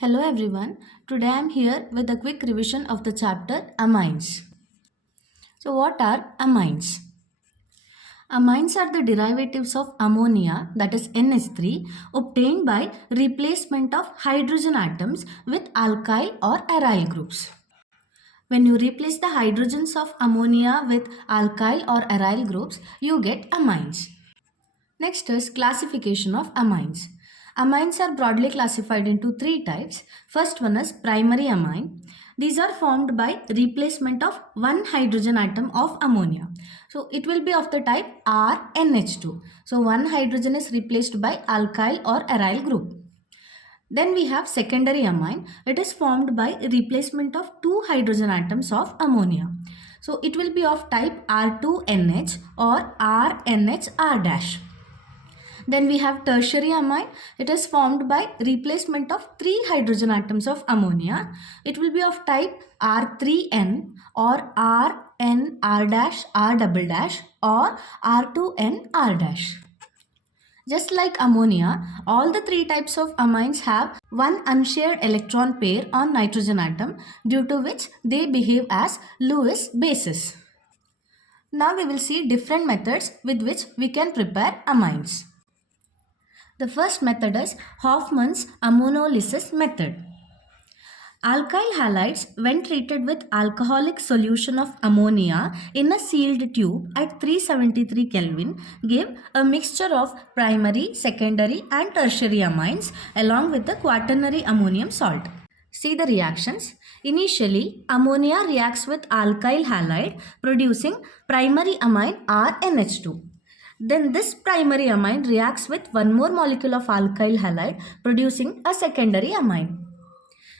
Hello everyone. Today I am here with a quick revision of the chapter amines. So what are amines? Amines are the derivatives of ammonia, that is NH3, obtained by replacement of hydrogen atoms with alkyl or aryl groups. When you replace the hydrogens of ammonia with alkyl or aryl groups, you get amines. Next is classification of amines. Amines are broadly classified into three types. First one is primary amine. These are formed by replacement of one hydrogen atom of ammonia. So it will be of the type RNH2. So one hydrogen is replaced by alkyl or aryl group. Then we have secondary amine. It is formed by replacement of two hydrogen atoms of ammonia. So it will be of type R2NH or RNHR-. Then we have tertiary amine. It is formed by replacement of three hydrogen atoms of ammonia. It will be of type R3N or RNR-R or R2NR-. Just like ammonia, all the three types of amines have one unshared electron pair on nitrogen atom, due to which they behave as Lewis bases. Now we will see different methods with which we can prepare amines. The first method is Hofmann's ammonolysis method. Alkyl halides, when treated with alcoholic solution of ammonia in a sealed tube at 373 Kelvin, give a mixture of primary, secondary and tertiary amines along with the quaternary ammonium salt. See the reactions. Initially, ammonia reacts with alkyl halide producing primary amine RNH2. Then this primary amine reacts with one more molecule of alkyl halide producing a secondary amine.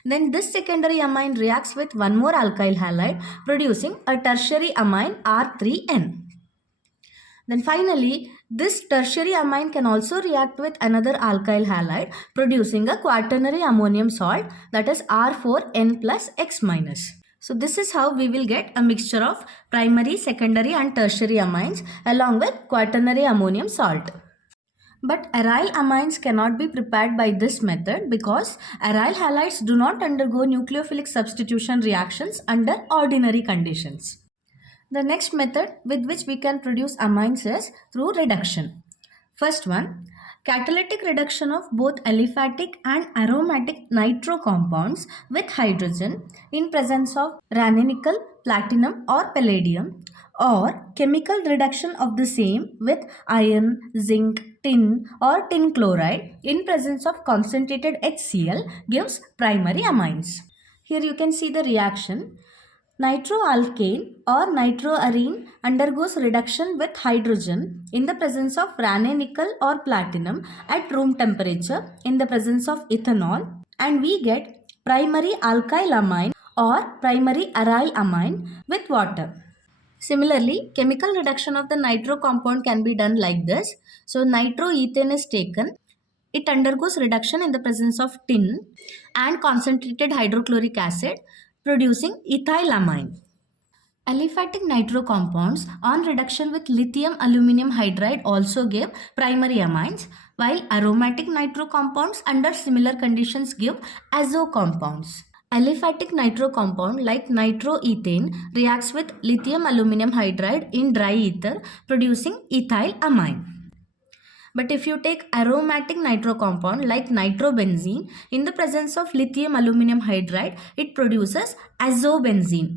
Then this secondary amine reacts with one more alkyl halide producing a tertiary amine R3N. Then finally, this tertiary amine can also react with another alkyl halide producing a quaternary ammonium salt, that is R4N plus X minus. So this is how we will get a mixture of primary, secondary and tertiary amines along with quaternary ammonium salt. But aryl amines cannot be prepared by this method because aryl halides do not undergo nucleophilic substitution reactions under ordinary conditions. The next method with which we can produce amines is through reduction. First one, catalytic reduction of both aliphatic and aromatic nitro compounds with hydrogen in presence of ranitidine, platinum or palladium, or chemical reduction of the same with iron, zinc, tin or tin chloride in presence of concentrated HCl gives primary amines. Here you can see the reaction. Nitroalkane or nitroarene undergoes reduction with hydrogen in the presence of ranitidine or platinum at room temperature in the presence of ethanol, and we get primary alkyl amine or primary aryl amine with water. Similarly, chemical reduction of the nitro compound can be done like this. So nitroethane is taken. It undergoes reduction in the presence of tin and concentrated hydrochloric acid, producing ethylamine. Aliphatic nitro compounds on reduction with lithium aluminum hydride also give primary amines, while aromatic nitro compounds under similar conditions give azo compounds. Aliphatic nitro compound like nitroethane reacts with lithium aluminum hydride in dry ether producing ethylamine. But if you take aromatic nitro compound like nitrobenzene in the presence of lithium aluminum hydride, it produces azobenzene.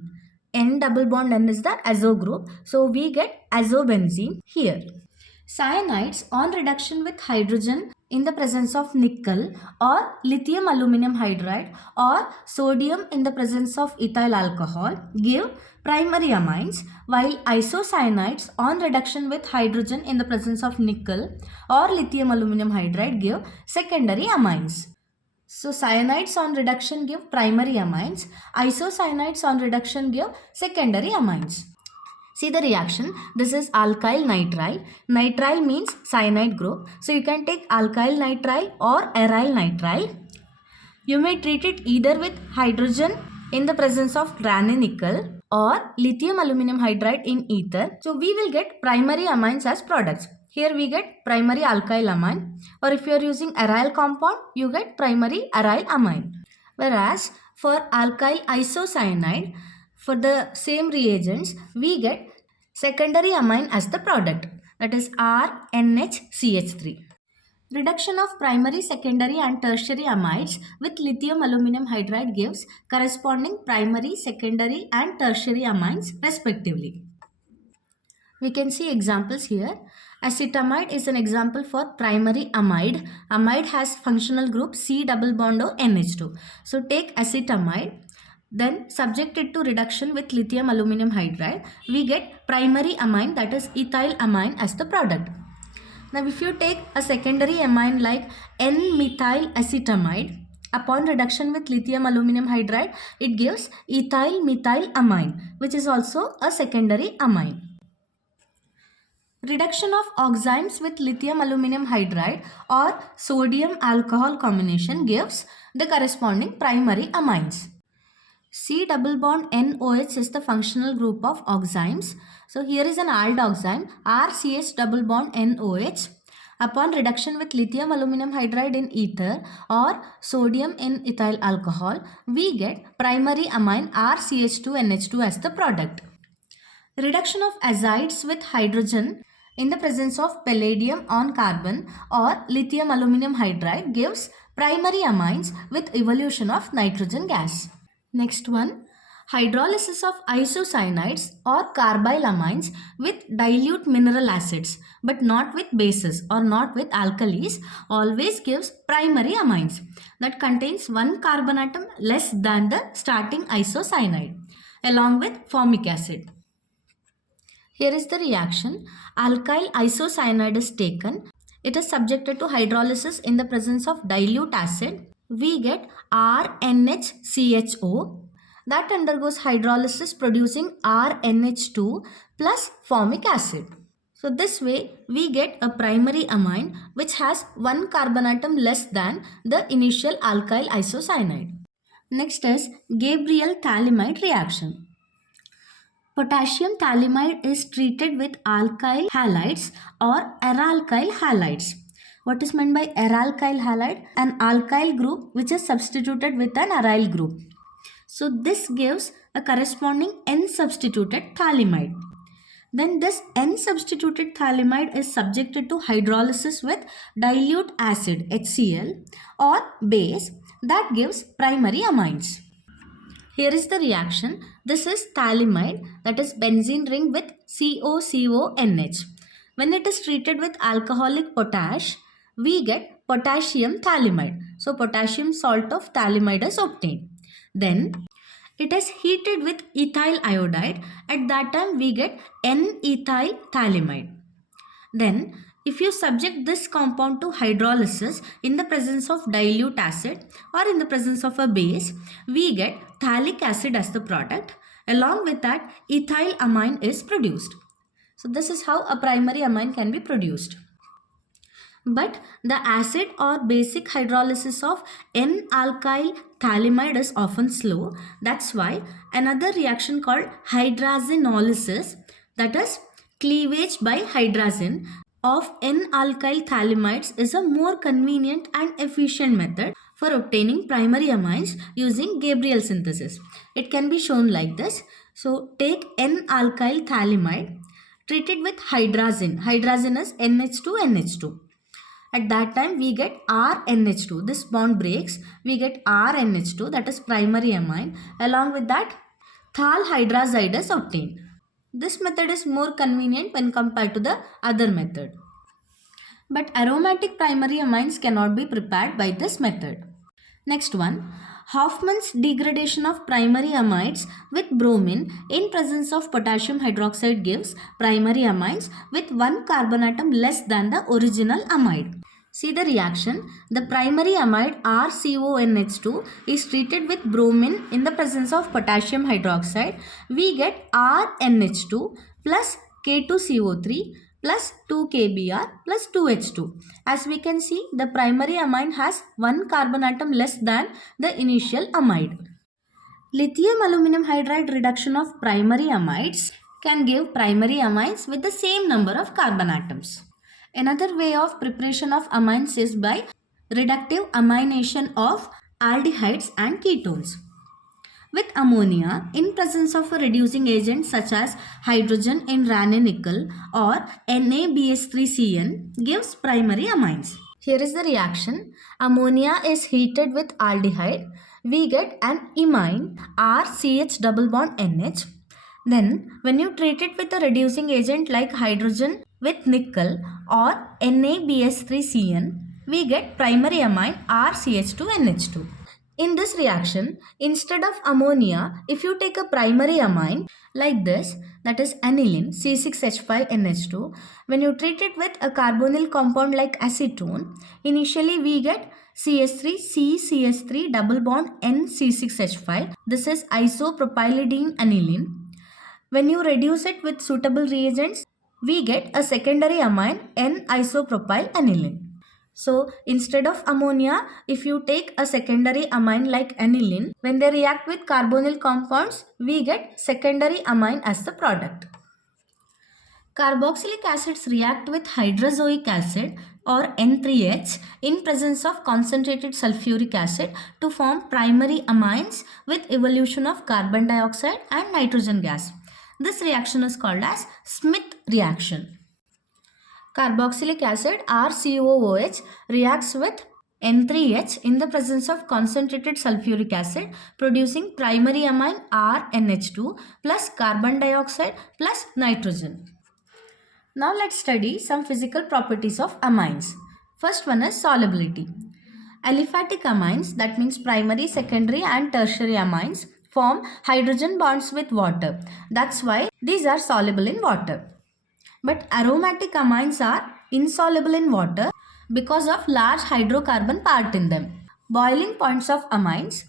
N double bond N is the azo group. So we get azobenzene here. Cyanides on reduction with hydrogen in the presence of nickel or lithium aluminum hydride or sodium in the presence of ethyl alcohol give primary amines, while isocyanides on reduction with hydrogen in the presence of nickel or lithium aluminum hydride give secondary amines. So cyanides on reduction give primary amines, isocyanides on reduction give secondary amines. See the reaction. This is alkyl nitrile. Nitrile means cyanide group. So you can take alkyl nitrile or aryl nitrile. You may treat it either with hydrogen in the presence of ranitidine or lithium aluminum hydride in ether. So we will get primary amines as products. Here we get primary alkyl amine, or if you are using aryl compound, you get primary aryl amine. Whereas for alkyl isocyanide, for the same reagents, we get secondary amine as the product, that is RNHCH3. Reduction of primary, secondary and tertiary amides with lithium aluminum hydride gives corresponding primary, secondary and tertiary amines respectively. We can see examples here. Acetamide is an example for primary amide. Amide has functional group C double bond O NH2. So take acetamide, then subject it to reduction with lithium aluminum hydride. We get primary amine, that is ethyl amine, as the product. Now if you take a secondary amine like N-methyl acetamide, upon reduction with lithium aluminum hydride, it gives ethyl methyl amine, which is also a secondary amine. Reduction of oximes with lithium aluminum hydride or sodium alcohol combination gives the corresponding primary amines. C double bond NOH is the functional group of oximes. So here is an aldoxime RCH double bond NOH. Upon reduction with lithium aluminum hydride in ether or sodium in ethyl alcohol, we get primary amine RCH2NH2 as the product. Reduction of azides with hydrogen in the presence of palladium on carbon or lithium aluminum hydride gives primary amines with evolution of nitrogen gas. Next one, hydrolysis of isocyanides or carbyl amines with dilute mineral acids but not with bases or not with alkalis always gives primary amines that contains one carbon atom less than the starting isocyanide along with formic acid. Here is the reaction. Alkyl isocyanide is taken. It is subjected to hydrolysis in the presence of dilute acid. We get RNHCHO that undergoes hydrolysis producing RNH2 plus formic acid. So this way we get a primary amine which has one carbon atom less than the initial alkyl isocyanide. Next is Gabriel thalamide reaction. Potassium thalamide is treated with alkyl halides or aralkyl halides. What is meant by aralkyl halide? An alkyl group which is substituted with an aryl group. So this gives a corresponding N-substituted thalamide. Then this N-substituted thalamide is subjected to hydrolysis with dilute acid HCl or base that gives primary amines. Here is the reaction. This is thalamide, that is benzene ring with COCONH. When it is treated with alcoholic potash, we get potassium thalamide. So potassium salt of thalamide is obtained. Then it is heated with ethyl iodide. At that time we get N-ethyl thalamide. Then if you subject this compound to hydrolysis in the presence of dilute acid or in the presence of a base, we get phthalic acid as the product. Along with that, ethyl amine is produced. So this is how a primary amine can be produced. But the acid or basic hydrolysis of N-alkyl thalamide is often slow. That's why another reaction called hydrazinolysis, that is cleavage by hydrazine of N-alkyl thalamides, is a more convenient and efficient method for obtaining primary amines using Gabriel synthesis. It can be shown like this. So take N-alkyl thalamide treated with hydrazine. Hydrazine is NH2NH2. At that time we get RNH2. This bond breaks. We get RNH2, that is primary amine. Along with that, thal hydrazide is obtained. This method is more convenient when compared to the other method. But aromatic primary amines cannot be prepared by this method. Next one, Hoffman's degradation of primary amides with bromine in presence of potassium hydroxide gives primary amines with one carbon atom less than the original amide. See the reaction. The primary amide RCONH2 is treated with bromine in the presence of potassium hydroxide. We get RNH2 plus K2CO3 plus 2KBr plus 2H2. As we can see, the primary amine has one carbon atom less than the initial amide. Lithium aluminum hydride reduction of primary amides can give primary amines with the same number of carbon atoms. Another way of preparation of amines is by reductive amination of aldehydes and ketones. With ammonia, in presence of a reducing agent such as hydrogen in ranitidine or NaBH3CN gives primary amines. Here is the reaction. Ammonia is heated with aldehyde. We get an imine RCH double bond NH. Then when you treat it with a reducing agent like hydrogen with nickel or NaBH3CN, we get primary amine RCH2NH2. In this reaction, instead of ammonia, if you take a primary amine like this, that is aniline C6H5NH2, when you treat it with a carbonyl compound like acetone, initially we get CH3CCH3 double bond NC6H5. This is isopropyridine aniline. When you reduce it with suitable reagents, we get a secondary amine N-isopropyl aniline. So instead of ammonia, if you take a secondary amine like aniline, when they react with carbonyl compounds, we get secondary amine as the product. Carboxylic acids react with hydrazoic acid or N3H in presence of concentrated sulfuric acid to form primary amines with evolution of carbon dioxide and nitrogen gas. This reaction is called as Smith reaction. Carboxylic acid RCOOH reacts with N3H in the presence of concentrated sulfuric acid, producing primary amine RNH2 plus carbon dioxide plus nitrogen. Now let's study some physical properties of amines. First one is solubility. Aliphatic amines, that means primary, secondary and tertiary amines, form hydrogen bonds with water. That's why these are soluble in water. But aromatic amines are insoluble in water because of large hydrocarbon part in them. Boiling points of amines.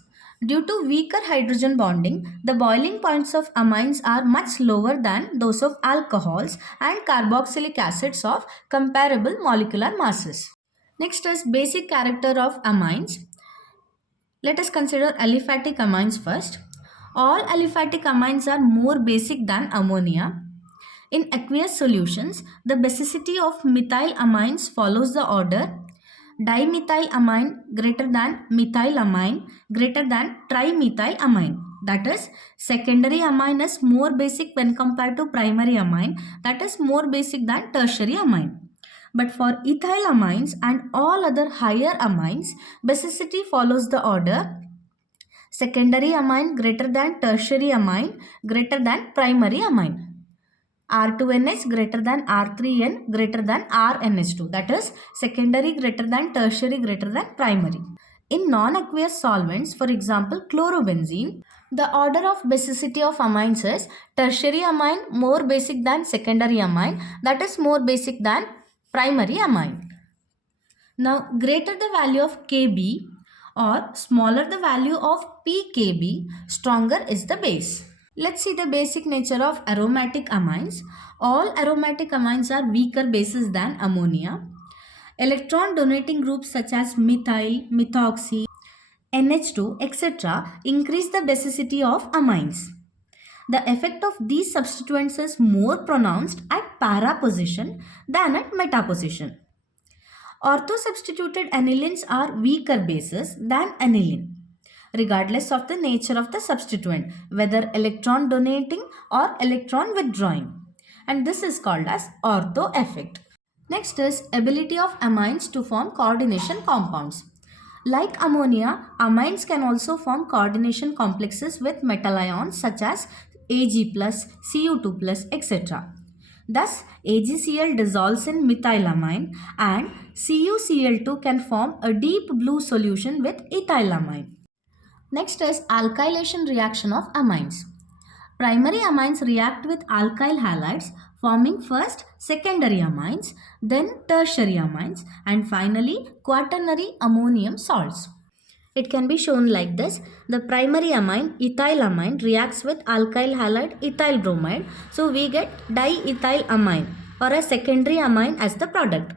Due to weaker hydrogen bonding, the boiling points of amines are much lower than those of alcohols and carboxylic acids of comparable molecular masses. Next is basic character of amines. Let us consider aliphatic amines first. All aliphatic amines are more basic than ammonia. In aqueous solutions, the basicity of methyl amines follows the order dimethylamine greater than methylamine greater than trimethylamine. That is, secondary amine is more basic when compared to primary amine, that is more basic than tertiary amine. But for ethylamines and all other higher amines, basicity follows the order secondary amine greater than tertiary amine greater than primary amine. R2NH greater than R3N greater than RNH2, that is secondary greater than tertiary greater than primary. In non-aqueous solvents, for example chlorobenzene, the order of basicity of amines is tertiary amine more basic than secondary amine, that is more basic than primary amine. Now greater the value of Kb or smaller the value of pKb, stronger is the base. Let's see the basic nature of aromatic amines. All aromatic amines are weaker bases than ammonia. Electron donating groups such as methyl, methoxy, NH2, etc. increase the basicity of amines. The effect of these substituents is more pronounced at para position than at meta position. Orthosubstituted anilines are weaker bases than aniline, regardless of the nature of the substituent, whether electron donating or electron withdrawing. And this is called as ortho effect. Next is ability of amines to form coordination compounds. Like ammonia, amines can also form coordination complexes with metal ions such as Ag+, Cu2+, etc. Thus, AgCl dissolves in methylamine and CuCl2 can form a deep blue solution with ethylamine. Next is alkylation reaction of amines. Primary amines react with alkyl halides, forming first secondary amines, then tertiary amines, and finally quaternary ammonium salts. It can be shown like this. The primary amine, ethylamine, reacts with alkyl halide ethyl bromide. So we get diethylamine or a secondary amine as the product.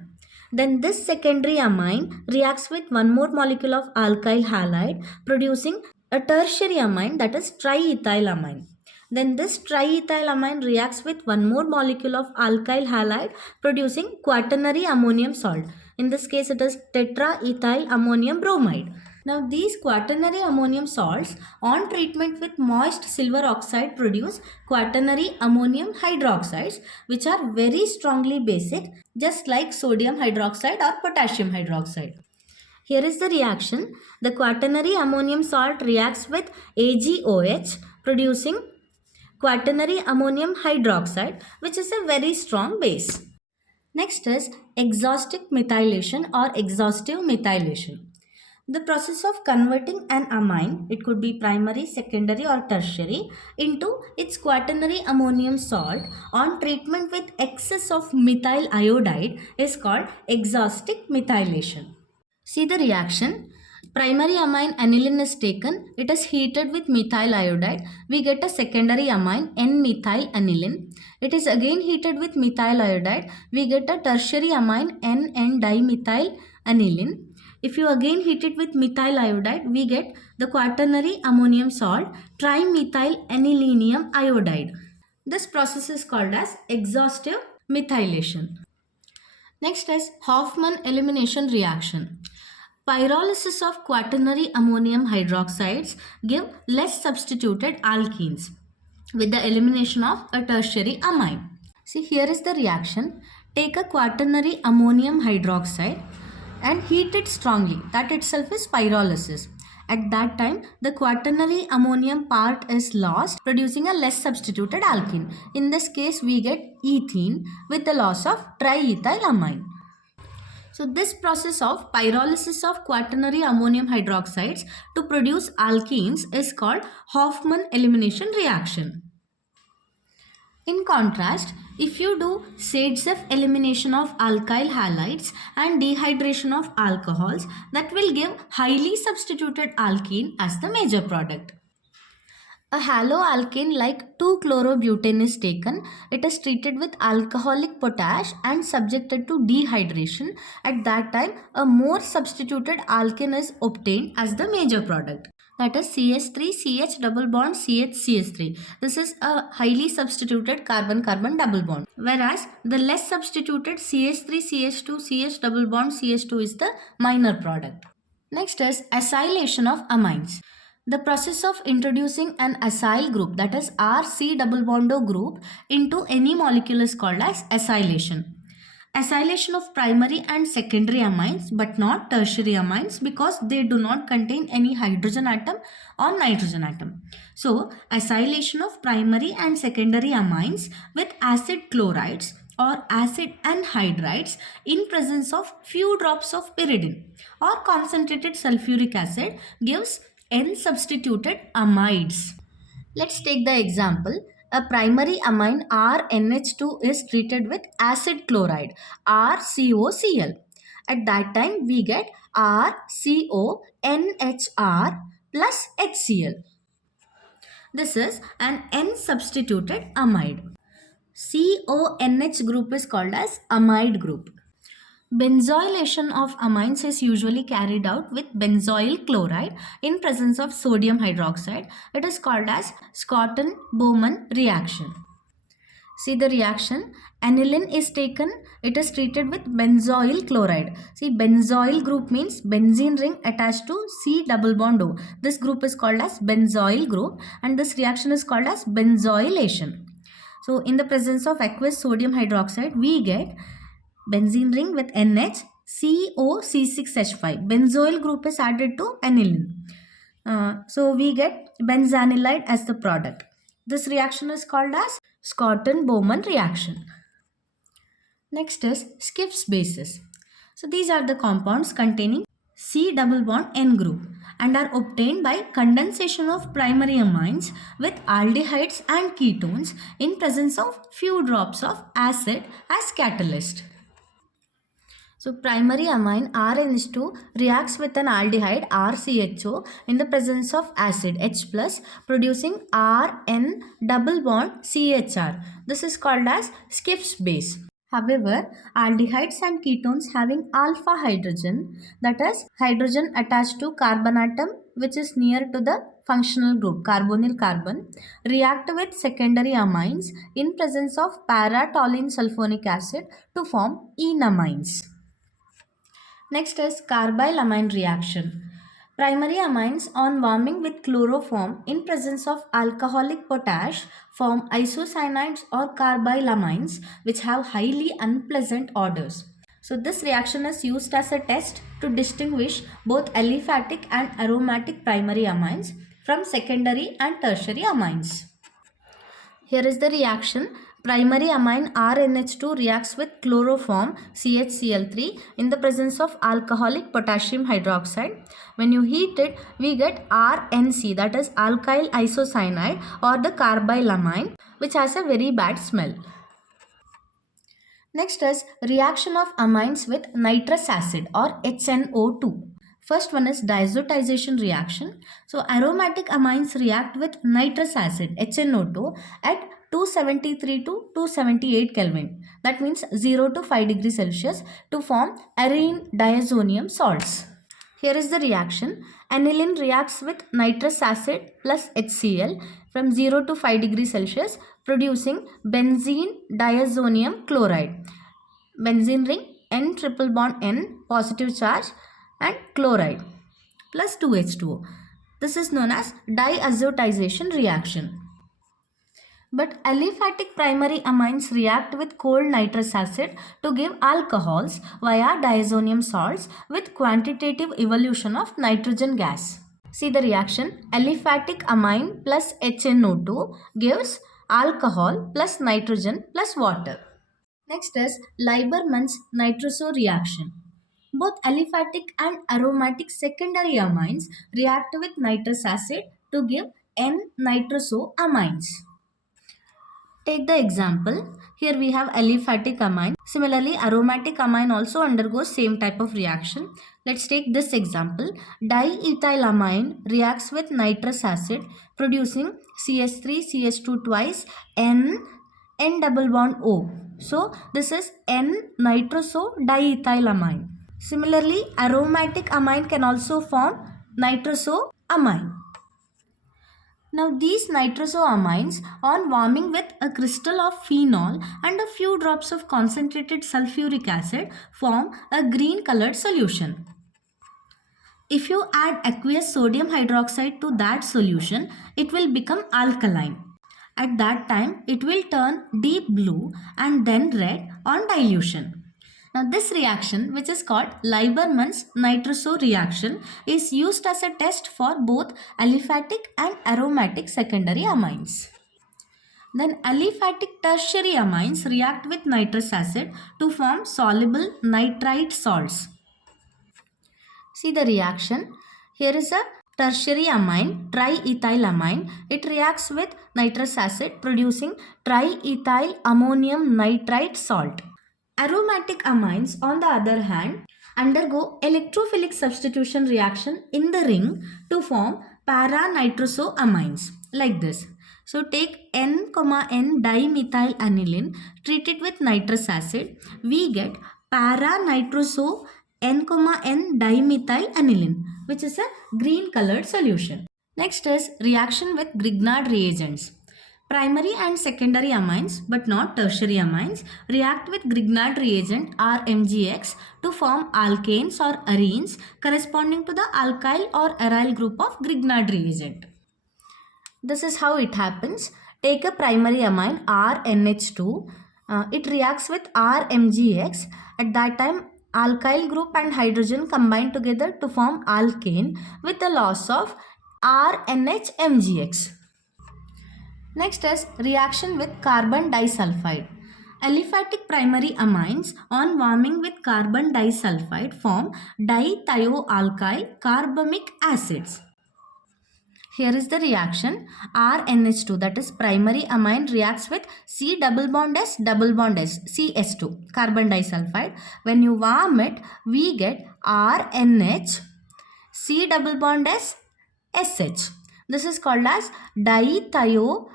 Then this secondary amine reacts with one more molecule of alkyl halide, producing a tertiary amine, that is triethylamine. Then this triethylamine reacts with one more molecule of alkyl halide, producing quaternary ammonium salt. In this case it is tetraethyl ammonium bromide. Now these quaternary ammonium salts on treatment with moist silver oxide produce quaternary ammonium hydroxides, which are very strongly basic, just like sodium hydroxide or potassium hydroxide. Here is the reaction. The quaternary ammonium salt reacts with AgOH, producing quaternary ammonium hydroxide, which is a very strong base. Next is exhaustic methylation or exhaustive methylation. The process of converting an amine, it could be primary, secondary or tertiary, into its quaternary ammonium salt on treatment with excess of methyl iodide is called exhaustic methylation. See the reaction. Primary amine aniline is taken. It is heated with methyl iodide. We get a secondary amine N-methyl aniline. It is again heated with methyl iodide. We get a tertiary amine N-dimethyl aniline. If you again heat it with methyl iodide, we get the quaternary ammonium salt trimethyl anilinium iodide. This process is called as exhaustive methylation. Next is Hofmann elimination reaction. Pyrolysis of quaternary ammonium hydroxides give less substituted alkenes with the elimination of a tertiary amine. See, here is the reaction. Take a quaternary ammonium hydroxide and heat it strongly. That itself is pyrolysis. At that time, the quaternary ammonium part is lost, producing a less substituted alkene. In this case, we get ethene with the loss of triethylamine. So this process of pyrolysis of quaternary ammonium hydroxides to produce alkenes is called Hofmann elimination reaction. In contrast, if you do Zaitsev elimination of alkyl halides and dehydration of alcohols, that will give highly substituted alkene as the major product. A haloalkane like 2-chlorobutane is taken. It is treated with alcoholic potash and subjected to dehydration. At that time, a more substituted alkane is obtained as the major product. That is CH3, CH double bond, CH, CH3. This is a highly substituted carbon-carbon double bond. Whereas the less substituted CH3, CH2, CH double bond, CH2 is the minor product. Next is acylation of amines. The process of introducing an acyl group, that is RC double bond O group, into any molecule is called as acylation. Acylation of primary and secondary amines but not tertiary amines because they do not contain any hydrogen atom or nitrogen atom. So, acylation of primary and secondary amines with acid chlorides or acid anhydrides in presence of few drops of pyridine or concentrated sulfuric acid gives N-substituted amides. Let's take the example. A primary amine RNH2 is treated with acid chloride RCOCl. At that time, we get RCONHR plus HCl. This is an N-substituted amide. CONH group is called as amide group. Benzylation of amines is usually carried out with benzoyl chloride in presence of sodium hydroxide. It is called as Schotten-Bowman reaction. See the reaction. Aniline is taken. It is treated with benzoyl chloride. See, benzoyl group means benzene ring attached to C double bond O. This group is called as benzoyl group and this reaction is called as benzylation. So, in the presence of aqueous sodium hydroxide, we get benzene ring with NH, COC6H5. Benzoyl group is added to aniline. So we get benzanilide as the product. This reaction is called as Schotten-Bowman reaction. Next is Schiff's bases. So these are the compounds containing C double bond N group and are obtained by condensation of primary amines with aldehydes and ketones in presence of few drops of acid as catalyst. So primary amine RNH2 reacts with an aldehyde RCHO in the presence of acid H plus producing RN double bond CHR. This is called as Schiff's base. However, aldehydes and ketones having alpha hydrogen, that is hydrogen attached to carbon atom which is near to the functional group carbonyl carbon, react with secondary amines in presence of para-toluene sulfonic acid to form enamines. Next is carbylamine reaction. Primary amines on warming with chloroform in presence of alcoholic potash form isocyanides or carbylamines which have highly unpleasant odors. So this reaction is used as a test to distinguish both aliphatic and aromatic primary amines from secondary and tertiary amines. Here is the reaction. Primary amine RNH2 reacts with chloroform CHCl3 in the presence of alcoholic potassium hydroxide. When you heat it, we get RNC, that is alkyl isocyanide or the carbylamine, which has a very bad smell. Next is reaction of amines with nitrous acid or HNO2. First one is diazotization reaction. So aromatic amines react with nitrous acid HNO2 at 273 to 278 Kelvin. That means 0 to 5 degrees Celsius to form arene diazonium salts. Here is the reaction. Aniline reacts with nitrous acid plus HCl from 0 to 5 degrees Celsius producing benzene diazonium chloride. Benzene ring N triple bond N positive charge and chloride plus 2H2O. This is known as diazotization reaction. But aliphatic primary amines react with cold nitrous acid to give alcohols via diazonium salts with quantitative evolution of nitrogen gas. See the reaction. Aliphatic amine plus HNO2 gives alcohol plus nitrogen plus water. Next is Lieberman's nitroso reaction. Both aliphatic and aromatic secondary amines react with nitrous acid to give N-nitroso amines. Take the example. Here we have aliphatic amine. Similarly, aromatic amine also undergoes same type of reaction. Let's take this example. Diethylamine reacts with nitrous acid producing CH3, CH2 twice, N double bond O. So this is N-nitroso diethylamine. Similarly, aromatic amine can also form nitroso amine. Now these nitrosoamines on warming with a crystal of phenol and a few drops of concentrated sulfuric acid form a green colored solution. If you add aqueous sodium hydroxide to that solution, it will become alkaline. At that time, it will turn deep blue and then red on dilution. Now this reaction, which is called Lieberman's nitroso reaction, is used as a test for both aliphatic and aromatic secondary amines. Then aliphatic tertiary amines react with nitrous acid to form soluble nitrite salts. See the reaction. Here is a tertiary amine, triethylamine. It reacts with nitrous acid producing triethyl ammonium nitrite salt. Aromatic amines, on the other hand, undergo electrophilic substitution reaction in the ring to form para-nitrosoamines like this. So take N,N dimethyl aniline treated with nitrous acid. We get para-nitroso N,N dimethyl aniline, which is a green colored solution. Next is reaction with Grignard reagents. Primary and secondary amines, but not tertiary amines, react with Grignard reagent RMGX to form alkanes or arenes corresponding to the alkyl or aryl group of Grignard reagent. This is how it happens. Take a primary amine RNH2. It reacts with RMGX. At that time, alkyl group and hydrogen combine together to form alkane with the loss of RNHMGX. Next is reaction with carbon disulfide. Aliphatic primary amines on warming with carbon disulfide form dithioalkyl carbamic acids. Here is the reaction. RNH2, that is primary amine, reacts with C double bond S CS2 carbon disulfide. When you warm it, we get RNH C double bond S SH. This is called as dithioalkyl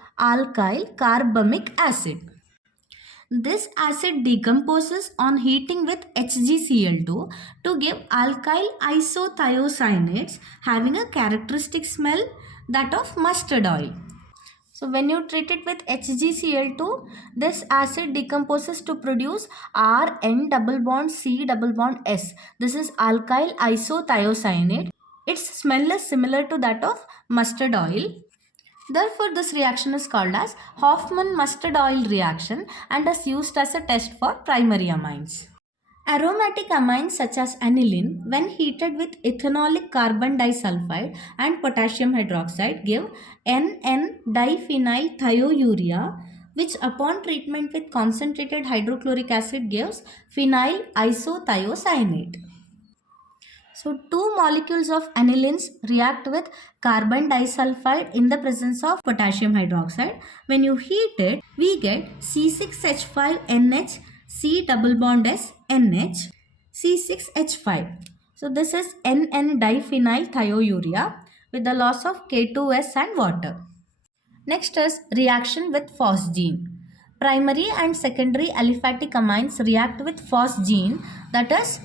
carbamic acid. This acid decomposes on heating with HgCl2 to give alkyl isothiocyanates having a characteristic smell that of mustard oil. So when you treat it with HgCl2, this acid decomposes to produce Rn double bond C double bond S. This is alkyl isothiocyanate. Its smell is similar to that of mustard oil. Therefore, this reaction is called as Hoffman mustard oil reaction and is used as a test for primary amines. Aromatic amines such as aniline, when heated with ethanolic carbon disulfide and potassium hydroxide, give NN-diphenyl thiourea, which upon treatment with concentrated hydrochloric acid gives phenyl isothiocyanate. So, two molecules of anilines react with carbon disulfide in the presence of potassium hydroxide. When you heat it, we get C6H5NH, C double bond S, NH, C6H5. So, this is NN-diphenyl thiourea with the loss of K2S and water. Next is reaction with phosgene. Primary and secondary aliphatic amines react with phosgene, that is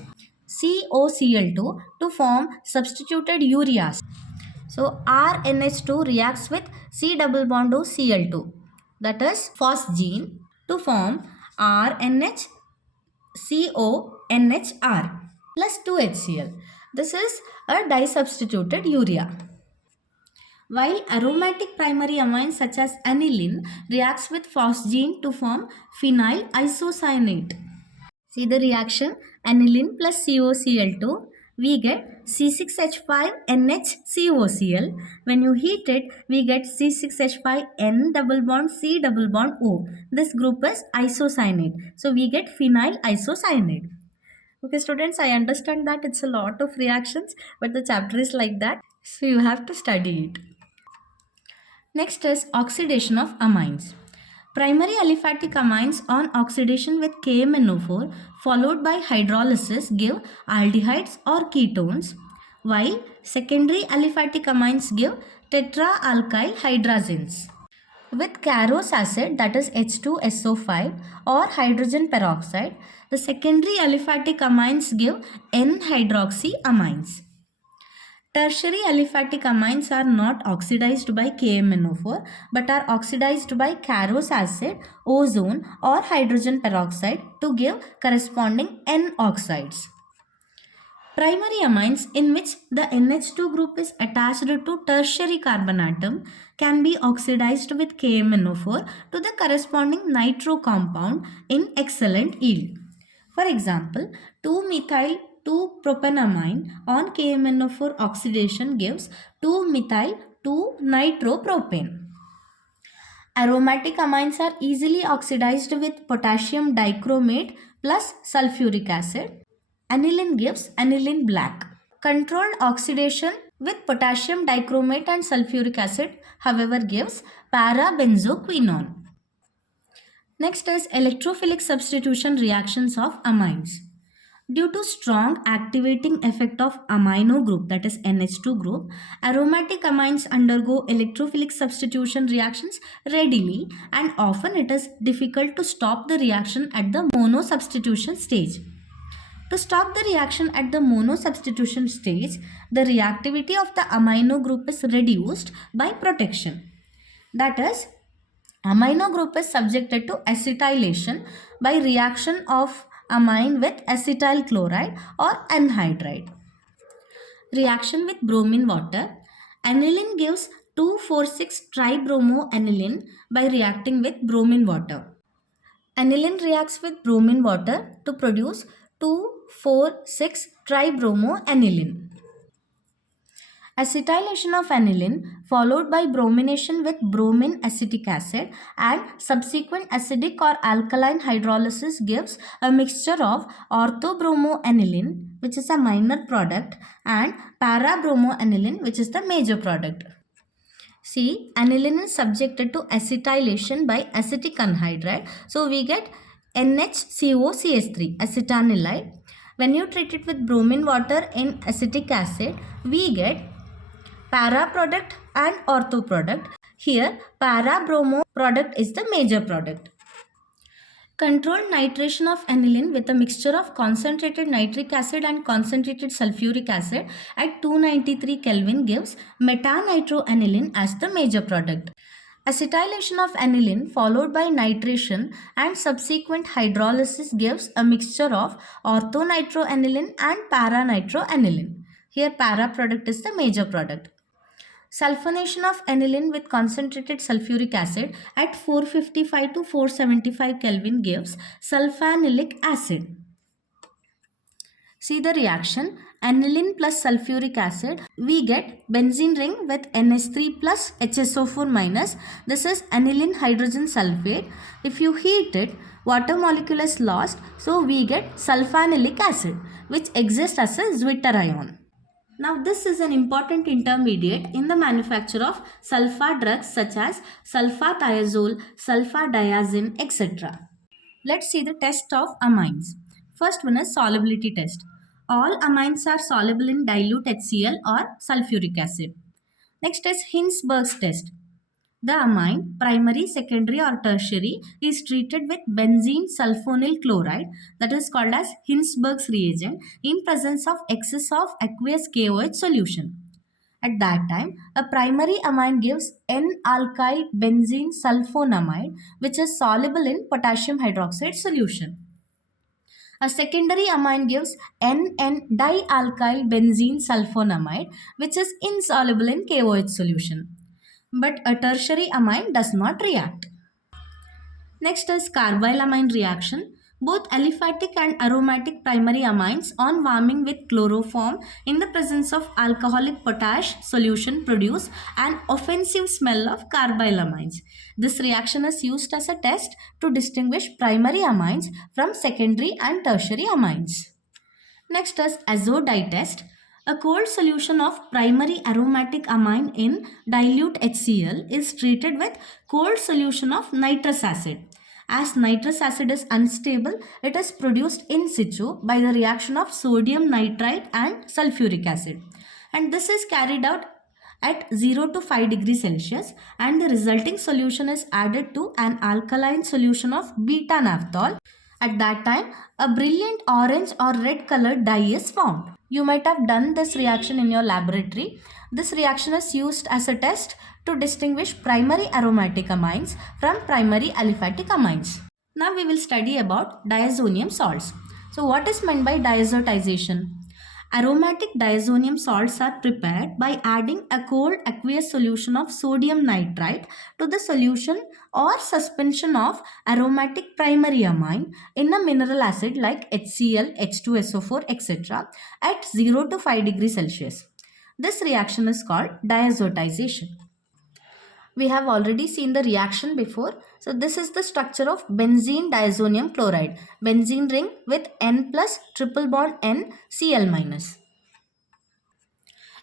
COCl2, to form substituted ureas. So RNH2 reacts with C double bond O Cl2, that is phosgene, to form RNHCONHR plus 2HCl. This is a disubstituted urea. While aromatic primary amines such as aniline reacts with phosgene to form phenyl isocyanate. See the reaction, aniline plus COCl2, we get C6H5NHCOCl. When you heat it, we get C6H5N double bond C double bond O. This group is isocyanate. So we get phenyl isocyanate. Okay students, I understand that it's a lot of reactions, but the chapter is like that. So you have to study it. Next is oxidation of amines. Primary aliphatic amines on oxidation with KMNO4 followed by hydrolysis give aldehydes or ketones, while secondary aliphatic amines give tetraalkyl hydrazenes. With Carros acid, that is H2SO5 or hydrogen peroxide, the secondary aliphatic amines give N-hydroxyamines. Tertiary aliphatic amines are not oxidized by KMNO4 but are oxidized by Carros acid, ozone or hydrogen peroxide to give corresponding N-oxides. Primary amines in which the NH2 group is attached to tertiary carbon atom can be oxidized with KMNO4 to the corresponding nitro compound in excellent yield. For example, 2-methyl-2-propanamine on KMNO4 oxidation gives 2-methyl-2-nitropropane. Aromatic amines are easily oxidized with potassium dichromate plus sulfuric acid. Aniline gives aniline black. Controlled oxidation with potassium dichromate and sulfuric acid, however, gives parabenzoquinone. Next is electrophilic substitution reactions of amines. Due to strong activating effect of amino group, that is NH2 group, aromatic amines undergo electrophilic substitution reactions readily, and often it is difficult to stop the reaction at the mono substitution stage. To stop the reaction at the mono substitution stage, the reactivity of the amino group is reduced by protection. That is, amino group is subjected to acetylation by reaction of amine with acetyl chloride or anhydride. Reaction with bromine water. Aniline gives 2,4,6-tribromoaniline by reacting with bromine water. Aniline reacts with bromine water to produce 2,4,6-tribromoaniline. Acetylation of aniline followed by bromination with bromine acetic acid and subsequent acidic or alkaline hydrolysis gives a mixture of orthobromoaniline, which is a minor product, and parabromoaniline, which is the major product. See, aniline is subjected to acetylation by acetic anhydride. So we get NHCOCH3, acetanilide. When you treat it with bromine water in acetic acid, we get para product and ortho product. Here, para bromo product is the major product. Controlled nitration of aniline with a mixture of concentrated nitric acid and concentrated sulfuric acid at 293 Kelvin gives metanitroaniline as the major product. Acetylation of aniline followed by nitration and subsequent hydrolysis gives a mixture of orthonitroaniline and paranitroaniline. Here para product is the major product. Sulfonation of aniline with concentrated sulfuric acid at 455 to 475 Kelvin gives sulfanilic acid. See the reaction, aniline plus sulfuric acid, we get benzene ring with NH3 plus HSO4 minus. This is aniline hydrogen sulfate. If you heat it, water molecule is lost, so we get sulfanilic acid, which exists as a Zwitter ion. Now this is an important intermediate in the manufacture of sulfa drugs such as sulfathiazole, sulfadiazine, etc. Let's see the test of amines. First one is solubility test. All amines are soluble in dilute HCl or sulfuric acid. Next is Hinsberg's test. The amine, primary, secondary or tertiary, is treated with benzene sulfonyl chloride, that is called as Hinsberg's reagent, in presence of excess of aqueous KOH solution. At that time, a primary amine gives N-alkyl benzene sulfonamide, which is soluble in potassium hydroxide solution. A secondary amine gives N-dialkyl benzene sulfonamide, which is insoluble in KOH solution. But a tertiary amine does not react. Next is carbylamine reaction. Both aliphatic and aromatic primary amines on warming with chloroform in the presence of alcoholic potash solution produce an offensive smell of carbylamines. This reaction is used as a test to distinguish primary amines from secondary and tertiary amines. Next is azodye test. A cold solution of primary aromatic amine in dilute HCl is treated with cold solution of nitrous acid. As nitrous acid is unstable, it is produced in situ by the reaction of sodium nitrite and sulfuric acid. And this is carried out at 0 to 5 degrees Celsius, and the resulting solution is added to an alkaline solution of beta naphthol. At that time, a brilliant orange or red colored dye is formed. You might have done this reaction in your laboratory. This reaction is used as a test to distinguish primary aromatic amines from primary aliphatic amines. Now we will study about diazonium salts. So what is meant by diazotization? Aromatic diazonium salts are prepared by adding a cold aqueous solution of sodium nitrite to the solution or suspension of aromatic primary amine in a mineral acid like HCl, H2SO4, etc. at 0 to 5 degrees Celsius. This reaction is called diazotization. We have already seen the reaction before. So this is the structure of benzene diazonium chloride. Benzene ring with N plus triple bond N Cl minus.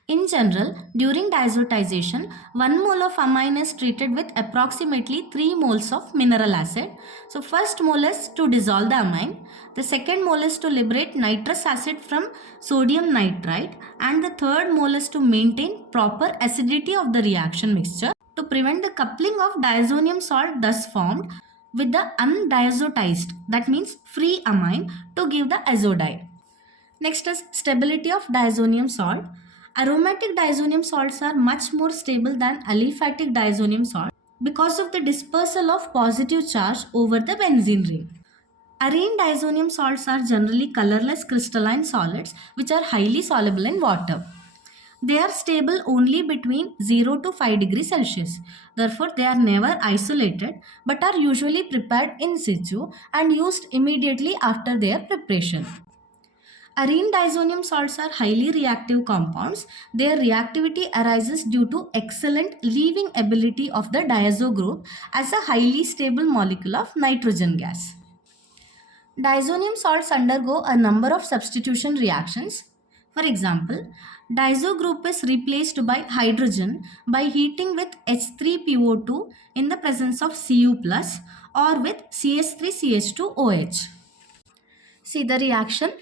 In general, during diazotization, 1 mole of amine is treated with approximately 3 moles of mineral acid. So first mole is to dissolve the amine. The second mole is to liberate nitrous acid from sodium nitrite. And the third mole is to maintain proper acidity of the reaction mixture to prevent the coupling of diazonium salt thus formed with the undiazotized, that means free amine, to give the azodye. Next is stability of diazonium salt. Aromatic diazonium salts are much more stable than aliphatic diazonium salt because of the dispersal of positive charge over the benzene ring. Arene diazonium salts are generally colorless crystalline solids which are highly soluble in water. They are stable only between 0 to 5 degrees Celsius. Therefore, they are never isolated but are usually prepared in situ and used immediately after their preparation. Arene diazonium salts are highly reactive compounds. Their reactivity arises due to excellent leaving ability of the diazo group as a highly stable molecule of nitrogen gas. Diazonium salts undergo a number of substitution reactions. For example, diazo group is replaced by hydrogen by heating with H3PO2 in the presence of Cu plus or with CH3CH2OH. See the reaction.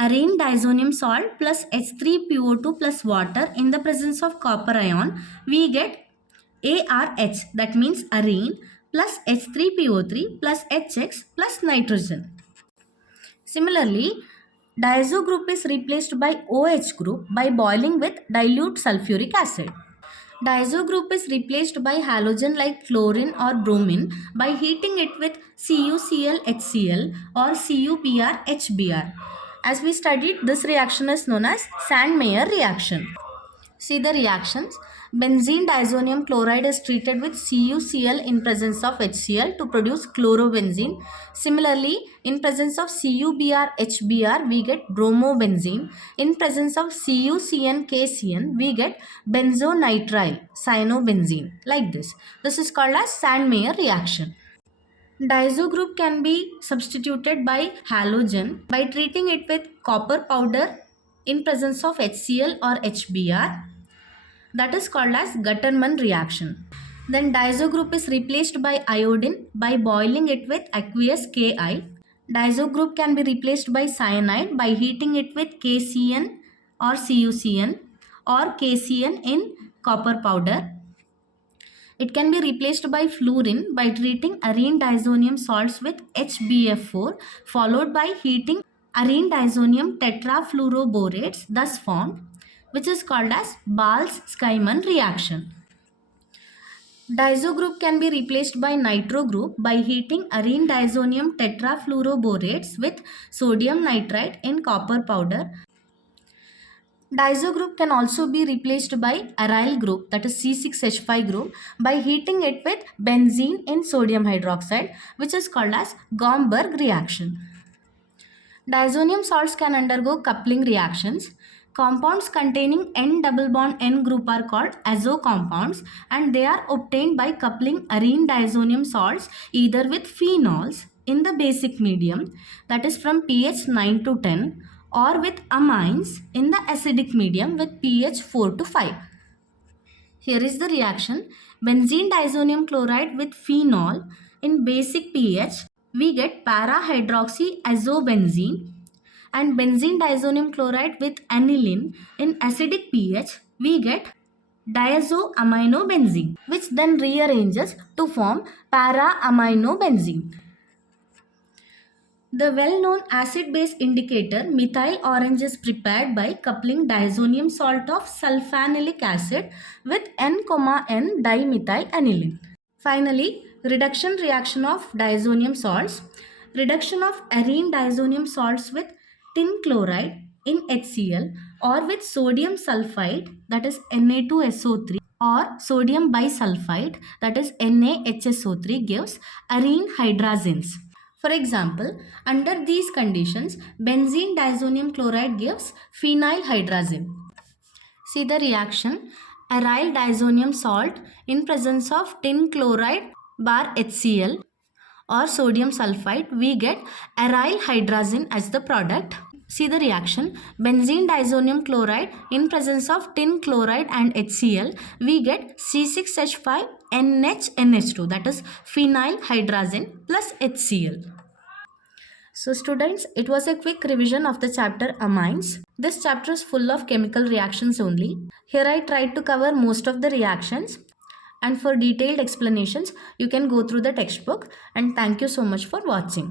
Arene diazonium salt plus H3PO2 plus water in the presence of copper ion, we get ARH, that means arene, plus H3PO3 plus HX plus nitrogen. Similarly, diazo group is replaced by OH group by boiling with dilute sulfuric acid. Diazo group is replaced by halogen like fluorine or bromine by heating it with CuCl HCl or CuBr HBr. As we studied, this reaction is known as Sandmeyer reaction. See the reactions. Benzene diazonium chloride is treated with CuCl in presence of HCl to produce chlorobenzene. Similarly, in presence of CuBr HBr, we get bromobenzene. In presence of CuCN KCN, we get benzonitrile cyanobenzene. Like this. This is called as Sandmeyer reaction. Diazo group can be substituted by halogen by treating it with copper powder in presence of HCl or HBr. That is called as Gutterman reaction. Then diazo group is replaced by iodine by boiling it with aqueous Ki. Diazo group can be replaced by cyanide by heating it with KCN or CuCN or KCN in copper powder. It can be replaced by fluorine by treating arene diazonium salts with HBF4 followed by heating arene diazonium tetrafluoroborates thus formed, which is called as Bals-Skiemann reaction. Diazo group can be replaced by nitro group by heating arene diazonium tetrafluoroborates with sodium nitrite in copper powder. Diazo group can also be replaced by aryl group, that is C6H5 group, by heating it with benzene in sodium hydroxide, which is called as Gomberg reaction. Diazonium salts can undergo coupling reactions. Compounds containing N double bond N group are called azo compounds, and they are obtained by coupling arene diazonium salts either with phenols in the basic medium, that is from pH 9 to 10, or with amines in the acidic medium with pH 4 to 5. Here is the reaction. Benzene diazonium chloride with phenol in basic pH, we get para-hydroxyazobenzene, and benzene diazonium chloride with aniline in acidic pH, we get diazoaminobenzene, which then rearranges to form para-aminobenzene. The well-known acid-base indicator methyl orange is prepared by coupling diazonium salt of sulfanilic acid with N,N dimethyl Finally, reduction reaction of diazonium salts. Reduction of arene diazonium salts with tin chloride in HCl or with sodium sulfide, that is Na2SO3, or sodium bisulfide, that is NaHSO3, gives arene hydrazenes. For example, under these conditions, benzene diazonium chloride gives phenyl hydrazine. See the reaction. Aryl diazonium salt in presence of tin chloride bar HCl or sodium sulfide, we get aryl hydrazine as the product. See the reaction. Benzene diazonium chloride in presence of tin chloride and HCl, we get C6H5NH2, that is phenyl hydrazine plus HCl. So students, it was a quick revision of the chapter amines. This chapter is full of chemical reactions only. Here I tried to cover most of the reactions, and for detailed explanations you can go through the textbook, and thank you so much for watching.